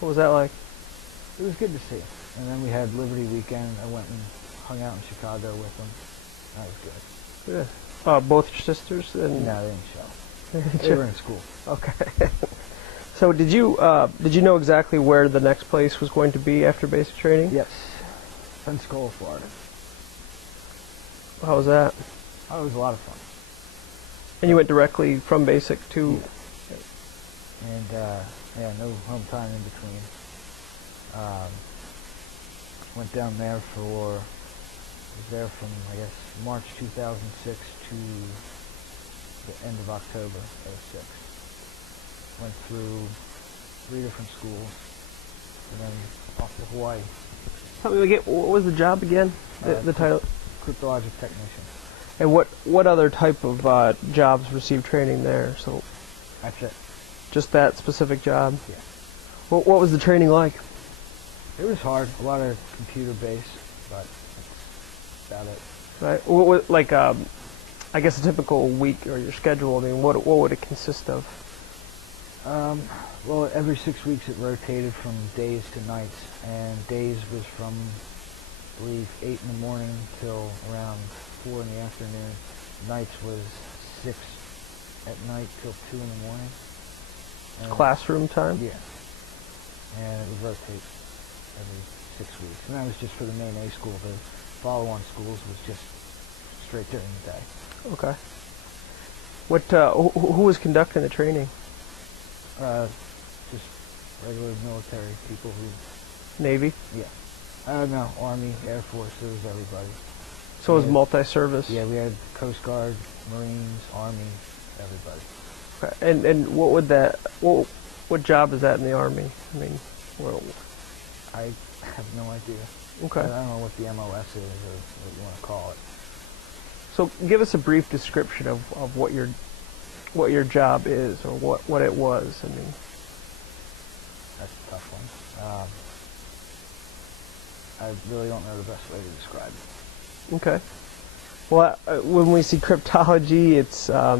What was that like? It was good to see. And then we had Liberty Weekend. I went and hung out in Chicago with them. That was good. Yeah. Both your sisters? And No, they didn't show. They were in school. Okay. So did you know exactly where the next place was going to be after basic training? Yes. Pensacola, Florida. How was that? Oh, it was a lot of fun. And you went directly from basic to... Yeah. And, yeah, no home time in between. Went down there for... was there from, I guess, March 2006 to the end of October '06. Went through 3 different schools, and then off to Hawaii. Tell me again, what was the job again? The title? Cryptologic technician. And what other type of jobs received training there? So That's it. just that specific job? Yeah. What was the training like? It was hard, a lot of computer based, but that's about it. Right. What, like, I guess a typical week or your schedule. I mean, what would it consist of? Well, every 6 weeks it rotated from days to nights, and days was from, I believe, 8 in the morning till around 4 in the afternoon. Nights was 6 at night till 2 in the morning. And Classroom time? Yeah. And it would rotate every 6 weeks. And that was just for the main A school. The follow-on schools was just straight during the day. Okay. What? Who was conducting the training? Just regular military people who... Navy? Yeah. No, Army, Air Force, it was everybody. So it was multi-service? Yeah, we had Coast Guard, Marines, Army, everybody. Okay. And what would that... What job is that in the Army? I mean, well... I have no idea. Okay. I don't know what the MOS is or what you want to call it. So give us a brief description of what your job is, or what it was. I mean, that's a tough one. I really don't know the best way to describe it. Okay. Well, when we see cryptology, it's are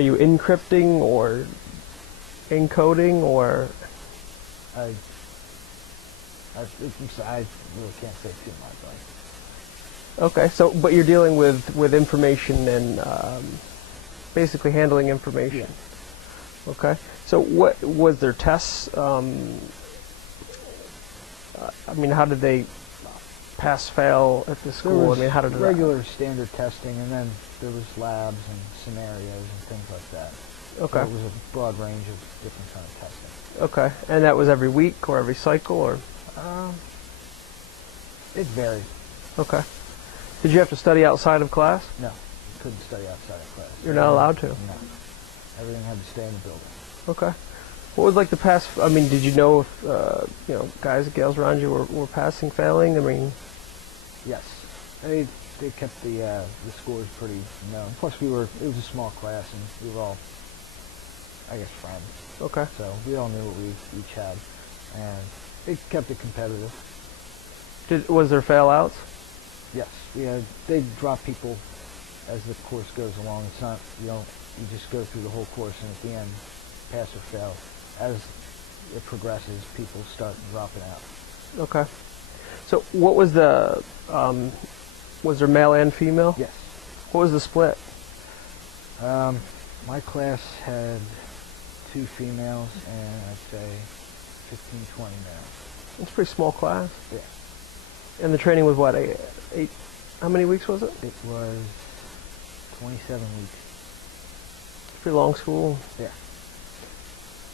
you encrypting or encoding or? I really can't say too much. Okay, so but you're dealing with information and basically handling information. Yeah. Okay, so what was their tests? I mean, how did they pass fail at the school? I mean, how did regular standard testing, and then there was labs and scenarios and things like that. Okay. So it was a broad range of different kind of testing. Okay, and that was every week or every cycle, or? It varied. Okay. Did you have to study outside of class? No, you couldn't study outside of class. You're not allowed to? No. Everything had to stay in the building. Okay. What was like the pass? I mean, did you know if guys and gals around you were passing, failing? I mean, yes, they kept the scores pretty known. Plus, it was a small class, and we were all, I guess, friends. Okay. So we all knew what we each had, and they kept it competitive. Was there fail outs? Yes, they drop people as the course goes along. It's not you just go through the whole course, and at the end, pass or fail. As it progresses, people start dropping out. Okay. So what was the, was there male and female? Yes. What was the split? My class had 2 females and I'd say 15, 20 males. It's a pretty small class. Yeah. And the training was what, 8, how many weeks was it? It was 27 weeks. Pretty long school. Yeah.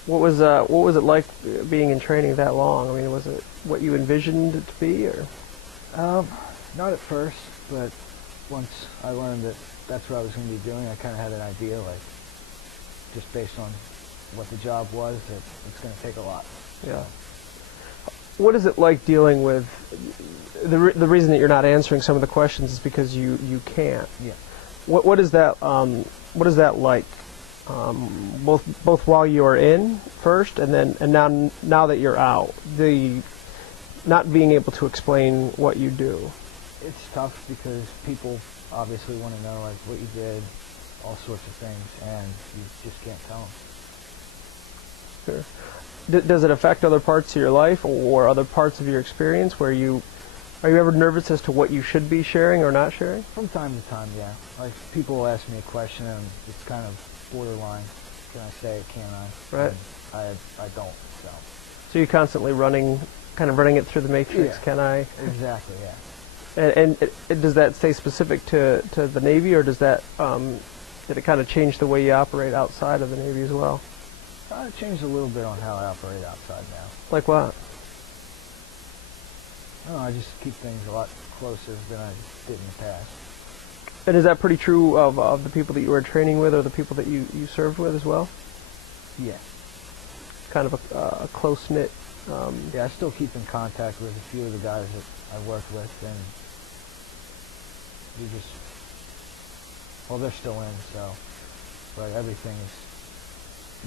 What was it like being in training that long? I mean, was it what you envisioned it to be, or? Not at first, but once I learned that that's what I was going to be doing, I kind of had an idea, like, just based on what the job was, that it's going to take a lot. Yeah. What is it like dealing with the reason that you're not answering some of the questions is because you can't. Yeah. What is that like? Both while you are in first and now that you're out, the not being able to explain what you do. It's tough because people obviously want to know like what you did, all sorts of things, and you just can't tell them. Sure. Does it affect other parts of your life or other parts of your experience where are you ever nervous as to what you should be sharing or not sharing? From time to time, yeah. Like, people will ask me a question and it's kind of borderline. Can I say it, can I? Right. And I don't, so. So you're constantly running it through the matrix, Yeah. can I? Exactly, yeah. And does that stay specific to the Navy, or does that did it kind of change the way you operate outside of the Navy as well? It changed a little bit on how I operate outside now. Like what? I don't know, I just keep things a lot closer than I did in the past. And is that pretty true of the people that you were training with, or the people that you served with as well? Yeah. Kind of a close-knit... Yeah, I still keep in contact with a few of the guys that I work with, and we just, well, they're still in, so, but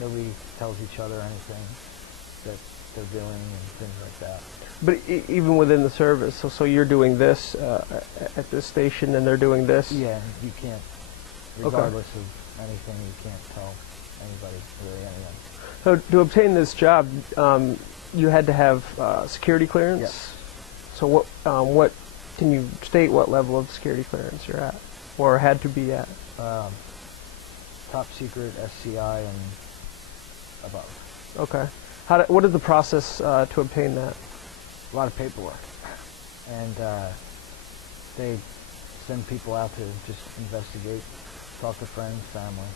nobody tells each other anything that they're doing and things like that. But even within the service, so you're doing this at this station, and they're doing this? Yeah, you can't, regardless of anything, you can't tell anybody, really anyone. So to obtain this job, you had to have security clearance? Yes. So what can you state what level of security clearance you're at, or had to be at? Top secret, SCI, and above. Okay. What is the process to obtain that? A lot of paperwork. And they send people out to just investigate, talk to friends, family.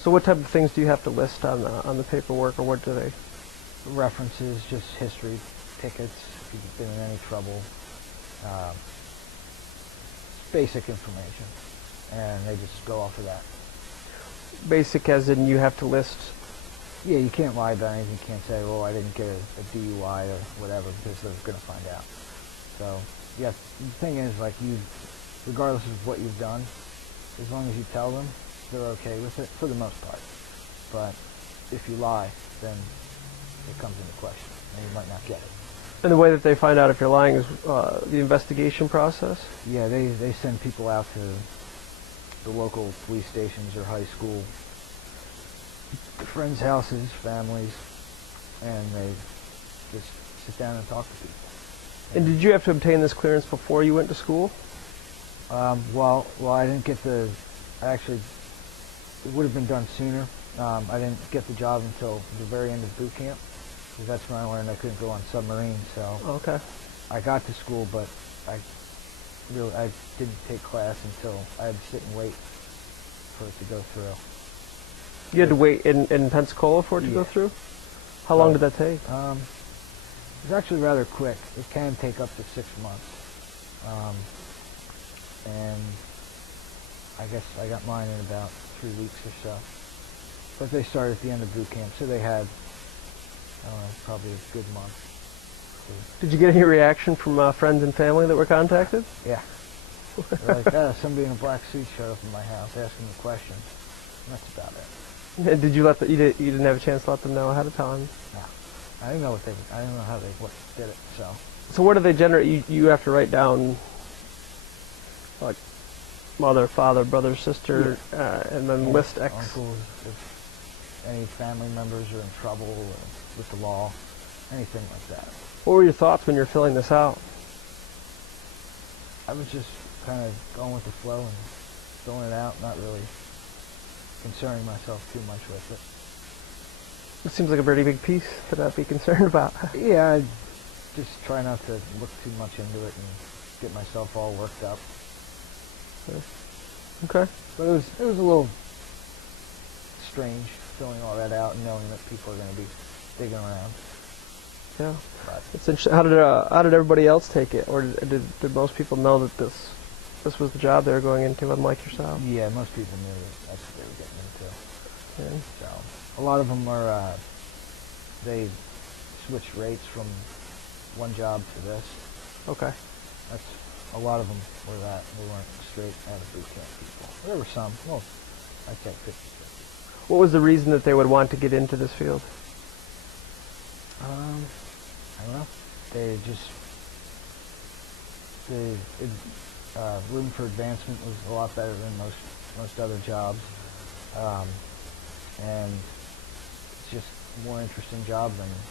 So what type of things do you have to list on the paperwork, or what do they? References, just history, tickets, if you've been in any trouble, basic information, and they just go off of that. Basic as in you have to list? Yeah, you can't lie about anything. You can't say, well, I didn't get a DUI or whatever, because they're going to find out. So, yeah, the thing is, like, regardless of what you've done, as long as you tell them, they're okay with it, for the most part. But if you lie, then it comes into question, and you might not get it. And the way that they find out if you're lying is the investigation process? Yeah, they send people out to the local police stations or high school, friends' houses, families, and they just sit down and talk to people. And did you have to obtain this clearance before you went to school? Well, I didn't get it would have been done sooner. I didn't get the job until the very end of boot camp, because that's when I learned I couldn't go on submarines. So Okay. I got to school, but I didn't take class until I had to sit and wait for it to go through. You had to wait in Pensacola for it to go through? How long did that take? It was actually rather quick. It can take up to 6 months. And I guess I got mine in about 3 weeks or so. But they started at the end of boot camp, so they had, I don't know, probably a good month. Did you get any reaction from friends and family that were contacted? Yeah. They're like, somebody in a black suit showed up in my house asking me questions. And that's about it. Did you you didn't have a chance to let them know ahead of time? No. I didn't know I didn't know how they did it, so. So what do they generate? You have to write down, like, mother, father, brother, sister, and then list X. Uncles, if any family members are in trouble or with the law, anything like that. What were your thoughts when you were filling this out? I was just kind of going with the flow and filling it out, not really concerning myself too much with it. It seems like a pretty big piece to not be concerned about. Yeah, I just try not to look too much into it and get myself all worked up. Okay. But it was a little strange filling all that out and knowing that people are going to be digging around. Yeah. But It's interesting. How did everybody else take it, or did most people know that this was the job they were going into, unlike yourself? yeah, most people knew that that's what they were getting into. Yeah. So a lot of them are they switched rates from one job to this. Okay. That's a lot of them were that. They weren't straight out of boot camp people. There were some. Well, I'd say 50-50. What was the reason that they would want to get into this field? I don't know. They just room for advancement was a lot better than most other jobs, and it's just more interesting job than